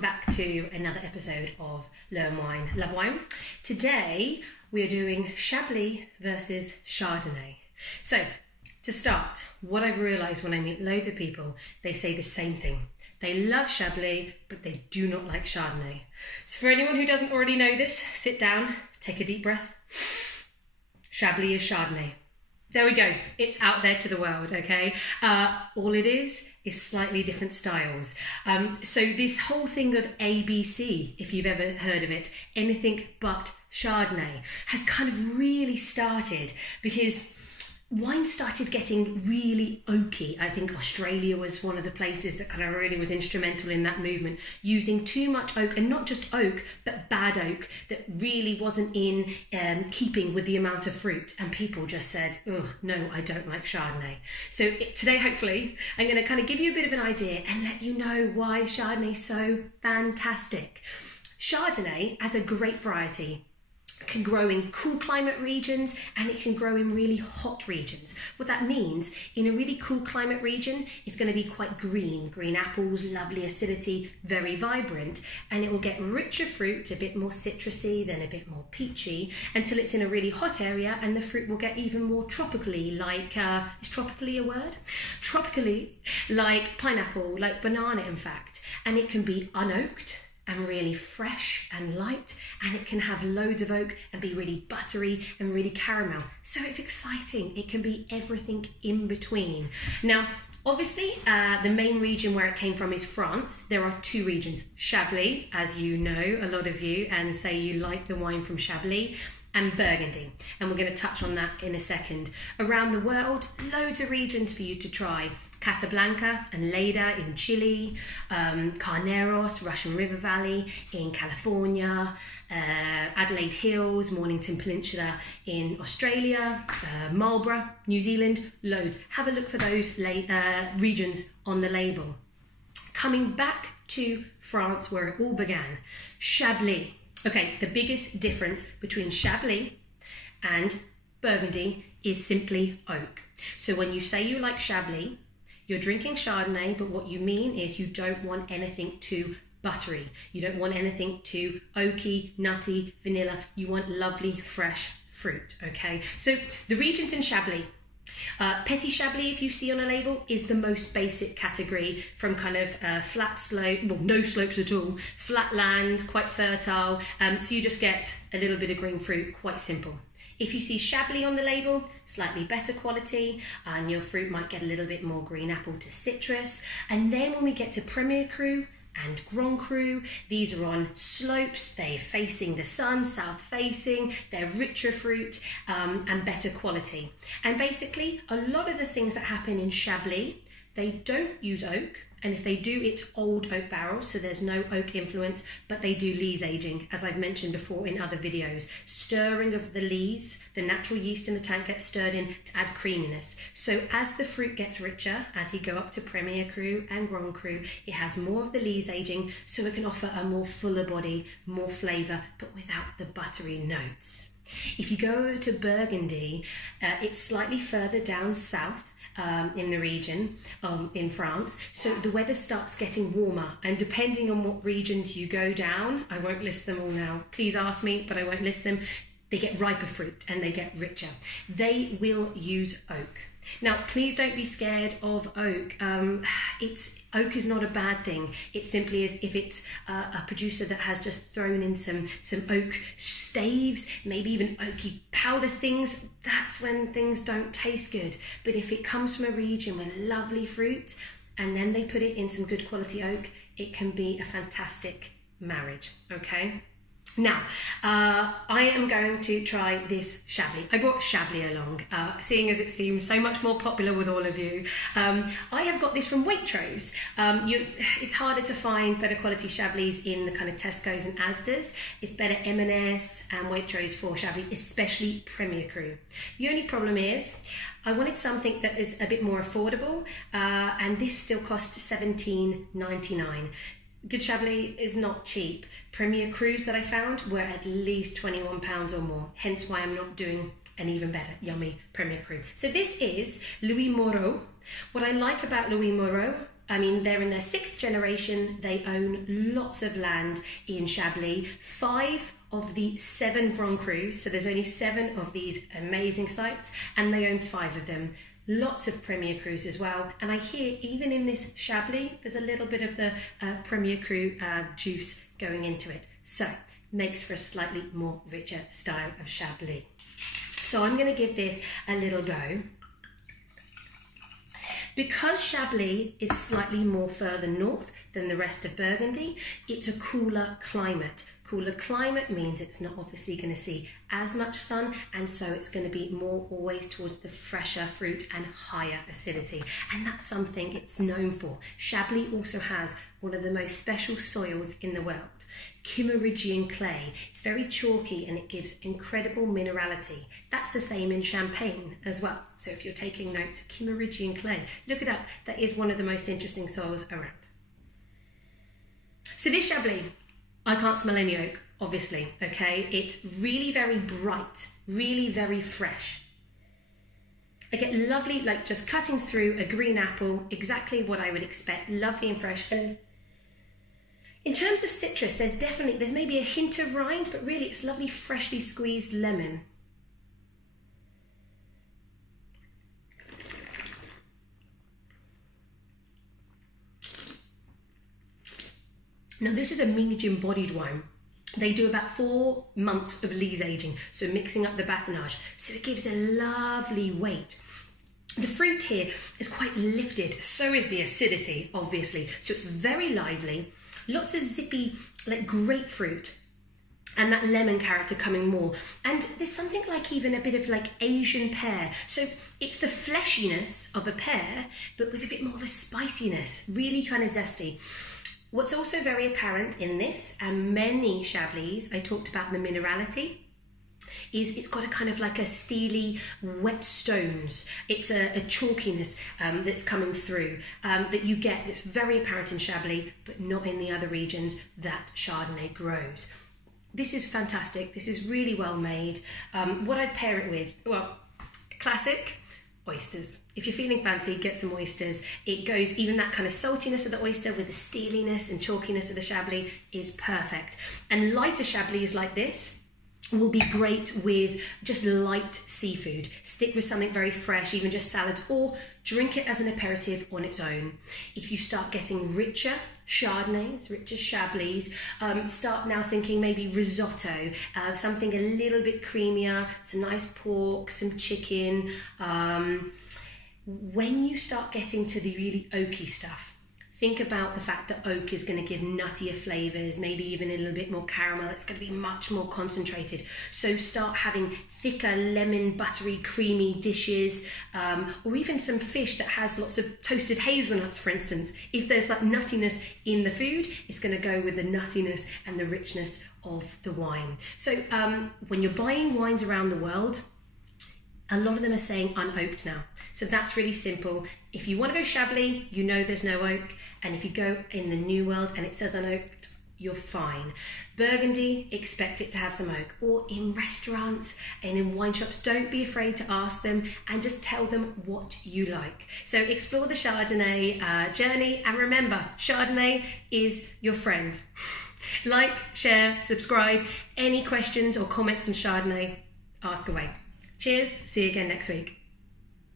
welcome back to another episode of Learn Wine, Love Wine. Today we are doing Chablis versus Chardonnay. So to start, what I've realised when I meet loads of people, they say the same thing. They love Chablis, but they do not like Chardonnay. So for anyone who doesn't already know this, sit down, take a deep breath. Chablis is Chardonnay. There we go. It's out there to the world, okay? All it is slightly different styles. So this whole thing of ABC, if you've ever heard of it, anything but Chardonnay, has kind of really started because wine started getting really oaky. I think Australia was one of the places that kind of really was instrumental in that movement, using too much oak, and not just oak, but bad oak that really wasn't in keeping with the amount of fruit. And people just said, oh, no, I don't like Chardonnay. So today, hopefully, I'm going to kind of give you a bit of an idea and let you know why Chardonnay is so fantastic. Chardonnay, as a grape variety, can grow in cool climate regions and it can grow in really hot regions. What that means, in a really cool climate region, it's going to be quite green apples, lovely acidity, very vibrant, and it will get richer fruit, a bit more citrusy, then a bit more peachy, until it's in a really hot area and the fruit will get even more tropically, like, is tropically a word? Tropically, like pineapple, like banana in fact, and it can be unoaked and really fresh and light, and it can have loads of oak and be really buttery and really caramel. So it's exciting. It can be everything in between. Now, obviously, the main region where it came from is France. There are two regions, Chablis, as you know, a lot of you, and say you like the wine from Chablis, and Burgundy, and we're going to touch on that in a second. Around the world, loads of regions for you to try. Casablanca and Lleida in Chile, Carneros, Russian River Valley in California, Adelaide Hills, Mornington Peninsula in Australia, Marlborough, New Zealand, loads. Have a look for those regions on the label. Coming back to France, where it all began, Chablis. Okay, the biggest difference between Chablis and Burgundy is simply oak. So when you say you like Chablis, you're drinking Chardonnay, but what you mean is you don't want anything too buttery. You don't want anything too oaky, nutty, vanilla. You want lovely, fresh fruit, okay? So the regions in Chablis, Petit Chablis, if you see on a label, is the most basic category, from kind of flat slope, well, no slopes at all, flat land, quite fertile, so you just get a little bit of green fruit, quite simple. If you see Chablis on the label, slightly better quality, and your fruit might get a little bit more green apple to citrus. And then when we get to Premier Cru and Grand Cru, these are on slopes, they're facing the sun, south facing, they're richer fruit and better quality. And basically, a lot of the things that happen in Chablis, they don't use oak. And if they do, it's old oak barrels, so there's no oak influence, but they do lees aging, as I've mentioned before in other videos. Stirring of the lees, the natural yeast in the tank gets stirred in to add creaminess. So as the fruit gets richer, as you go up to Premier Cru and Grand Cru, it has more of the lees aging, so it can offer a more fuller body, more flavour, but without the buttery notes. If you go to Burgundy, it's slightly further down south, in the region, in France, so the weather starts getting warmer, and depending on what regions you go down, I won't list them all now, please ask me, but I won't list them, they get riper fruit and they get richer. They will use oak. Now, please don't be scared of oak. Oak is not a bad thing. It simply is, if it's a producer that has just thrown in some oak staves, maybe even oaky powder things, that's when things don't taste good. But if it comes from a region with lovely fruit and then they put it in some good quality oak, it can be a fantastic marriage, okay? Now, I am going to try this Chablis. I brought Chablis along, seeing as it seems so much more popular with all of you. I have got this from Waitrose. It's harder to find better quality Chablis in the kind of Tesco's and Asda's. It's better M&S and Waitrose for Chablis, especially Premier Cru. The only problem is, I wanted something that is a bit more affordable, and this still costs $17.99. Good Chablis is not cheap. Premier Crus that I found were at least £21 or more, hence why I'm not doing an even better, yummy Premier Cru. So this is Louis Moreau. What I like about Louis Moreau, I mean, they're in their 6th generation. They own lots of land in Chablis. 5 of the 7 Grand Crus, so there's only 7 of these amazing sites, and they own 5 of them. Lots of Premier Crus as well, and I hear even in this Chablis, there's a little bit of the Premier Cru juice going into it. So, makes for a slightly more richer style of Chablis. So I'm going to give this a little go. Because Chablis is slightly more further north than the rest of Burgundy, it's a cooler climate. Cooler climate means it's not obviously going to see as much sun, and so it's going to be more always towards the fresher fruit and higher acidity. And that's something it's known for. Chablis also has one of the most special soils in the world. Kimmeridgian clay. It's very chalky and it gives incredible minerality. That's the same in Champagne as well. So if you're taking notes, Kimmeridgian clay, look it up. That is one of the most interesting soils around. So this Chablis, I can't smell any oak, obviously, okay? It's really very bright, really very fresh. I get lovely, like just cutting through a green apple, exactly what I would expect, lovely and fresh. And in terms of citrus, there's maybe a hint of rind, but really it's lovely freshly squeezed lemon. Now this is a medium bodied wine. They do about 4 months of lees aging, so mixing up the batonnage, so it gives a lovely weight. The fruit here is quite lifted, so is the acidity, obviously, so it's very lively. Lots of zippy, like grapefruit, and that lemon character coming more. And there's something like even a bit of like Asian pear. So it's the fleshiness of a pear, but with a bit more of a spiciness, really kind of zesty. What's also very apparent in this, and many Chablis, I talked about the minerality, is it's got a kind of like a steely, wet stones. It's a chalkiness that's coming through that you get, that's very apparent in Chablis, but not in the other regions that Chardonnay grows. This is fantastic. This is really well made. What I'd pair it with, well, classic, oysters. If you're feeling fancy, get some oysters. It goes, even that kind of saltiness of the oyster with the steeliness and chalkiness of the Chablis is perfect. And lighter Chablis like this will be great with just light seafood. Stick with something very fresh, even just salads, or drink it as an aperitif on its own. If you start getting richer Chardonnays, richer Chablis, start now thinking maybe risotto, something a little bit creamier, some nice pork, some chicken. When you start getting to the really oaky stuff, think about the fact that oak is going to give nuttier flavours, maybe even a little bit more caramel. It's going to be much more concentrated. So start having thicker, lemon, buttery, creamy dishes, or even some fish that has lots of toasted hazelnuts, for instance. If there's that nuttiness in the food, it's going to go with the nuttiness and the richness of the wine. So when you're buying wines around the world, a lot of them are saying unoaked now. So that's really simple. If you want to go Chablis, you know there's no oak. And if you go in the New World and it says unoaked, you're fine. Burgundy, expect it to have some oak. Or in restaurants and in wine shops, don't be afraid to ask them and just tell them what you like. So explore the Chardonnay journey, and remember, Chardonnay is your friend. Like, share, subscribe. Any questions or comments on Chardonnay, ask away. Cheers, see you again next week.